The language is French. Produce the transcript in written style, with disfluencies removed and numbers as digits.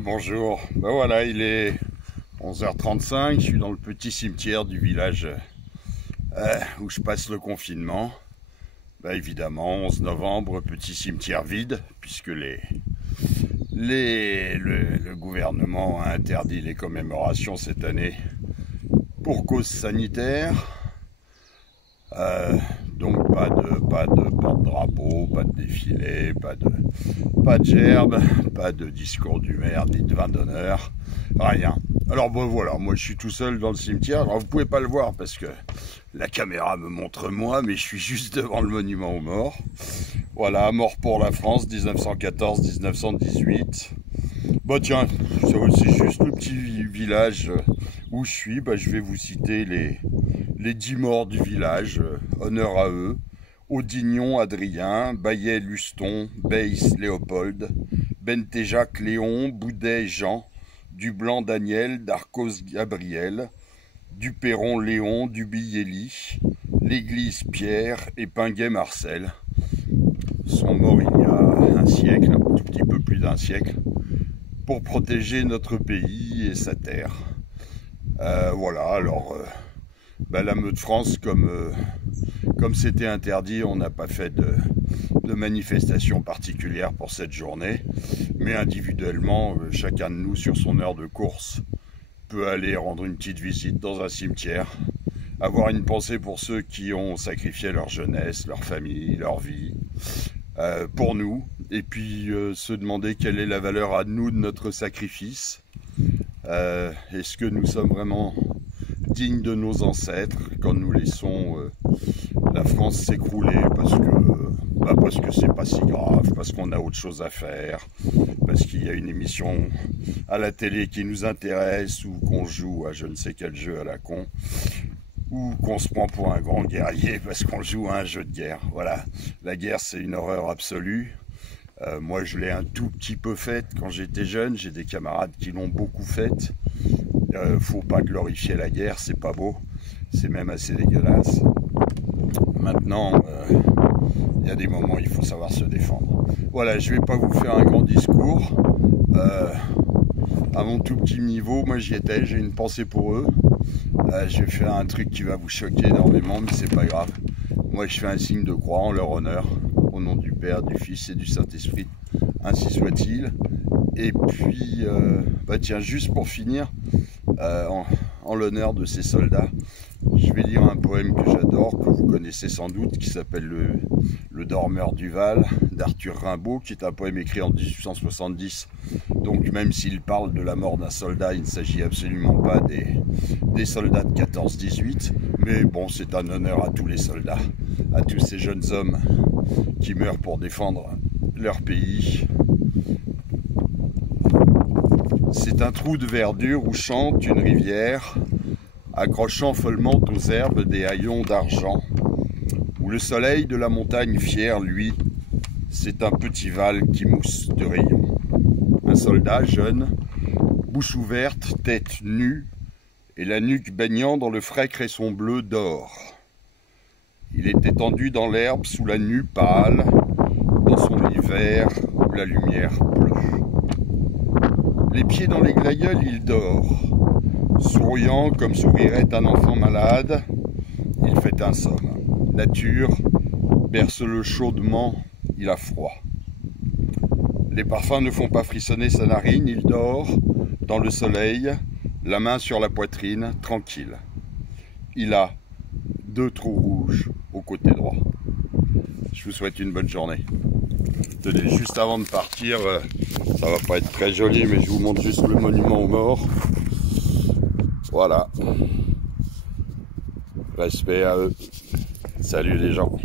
Bonjour, ben voilà, il est 11h35, je suis dans le petit cimetière du village où je passe le confinement. Ben évidemment, 11 novembre, petit cimetière vide, puisque le gouvernement a interdit les commémorations cette année pour cause sanitaire. Donc pas de porte-drapeau, pas de défilé, pas de gerbe, pas de discours du maire, ni de vin d'honneur, rien. Alors bon voilà, moi je suis tout seul dans le cimetière. Alors vous pouvez pas le voir parce que la caméra me montre moi, mais je suis juste devant le monument aux morts. Voilà, mort pour la France, 1914-1918. Bon tiens, c'est juste le petit village où je suis. Bah, je vais vous citer les 10 morts du village, honneur à eux. Audignon Adrien, Baillet Luston, Beysse Léopold, Bentéjac Léon, Boudet Jean, Dublanc Daniel, Darcos Gabriel, Duperron Léon, Dubilly, l'Église Pierre et Pinguet Marcel. Sont morts il y a un siècle, un tout petit peu plus d'un siècle, pour protéger notre pays et sa terre. Voilà, alors la Meute France, comme c'était interdit, on n'a pas fait de manifestation particulière pour cette journée, mais individuellement, chacun de nous sur son heure de course peut aller rendre une petite visite dans un cimetière, avoir une pensée pour ceux qui ont sacrifié leur jeunesse, leur famille, leur vie, pour nous, et puis se demander quelle est la valeur à nous de notre sacrifice. Est-ce que nous sommes vraiment dignes de nos ancêtres quand nous laissons la France s'écrouler parce que c'est pas si grave, parce qu'on a autre chose à faire, parce qu'il y a une émission à la télé qui nous intéresse, ou qu'on joue à je ne sais quel jeu à la con, ou qu'on se prend pour un grand guerrier parce qu'on joue à un jeu de guerre. Voilà, la guerre c'est une horreur absolue. Moi je l'ai un tout petit peu faite quand j'étais jeune, j'ai des camarades qui l'ont beaucoup faite. Faut pas glorifier la guerre, c'est pas beau, c'est même assez dégueulasse. Maintenant, il y a des moments où il faut savoir se défendre. Voilà, je vais pas vous faire un grand discours. À mon tout petit niveau, moi j'y étais, j'ai une pensée pour eux. Je vais faire un truc qui va vous choquer énormément, mais c'est pas grave. Moi je fais un signe de croix en leur honneur, au nom du Père, du Fils et du Saint-Esprit, ainsi soit-il. Et puis, tiens, juste pour finir, en l'honneur de ces soldats, je vais lire un poème que j'adore, que vous connaissez sans doute, qui s'appelle le Dormeur du Val, d'Arthur Rimbaud, qui est un poème écrit en 1870. Donc même s'il parle de la mort d'un soldat, il ne s'agit absolument pas des soldats de 14-18, mais bon, c'est un honneur à tous les soldats, à tous ces jeunes hommes qui meurent pour défendre leur pays. C'est un trou de verdure où chante une rivière, accrochant follement aux herbes des haillons d'argent, où le soleil de la montagne fière, lui, c'est un petit val qui mousse de rayons. Un soldat jeune, bouche ouverte, tête nue, et la nuque baignant dans le frais cresson bleu d'or. Il est étendu dans l'herbe sous la nue pâle, dans son lit vert où la lumière pleut. Les pieds dans les glaïeuls, il dort. Souriant comme sourirait un enfant malade, il fait un somme. Nature berce-le chaudement, il a froid. Les parfums ne font pas frissonner sa narine, il dort dans le soleil, la main sur la poitrine, tranquille. Il a 2 trous rouges au côté droit. Je vous souhaite une bonne journée. Tenez, juste avant de partir, ça va pas être très joli, mais je vous montre juste le monument aux morts. Voilà. Respect à eux. Salut les gens.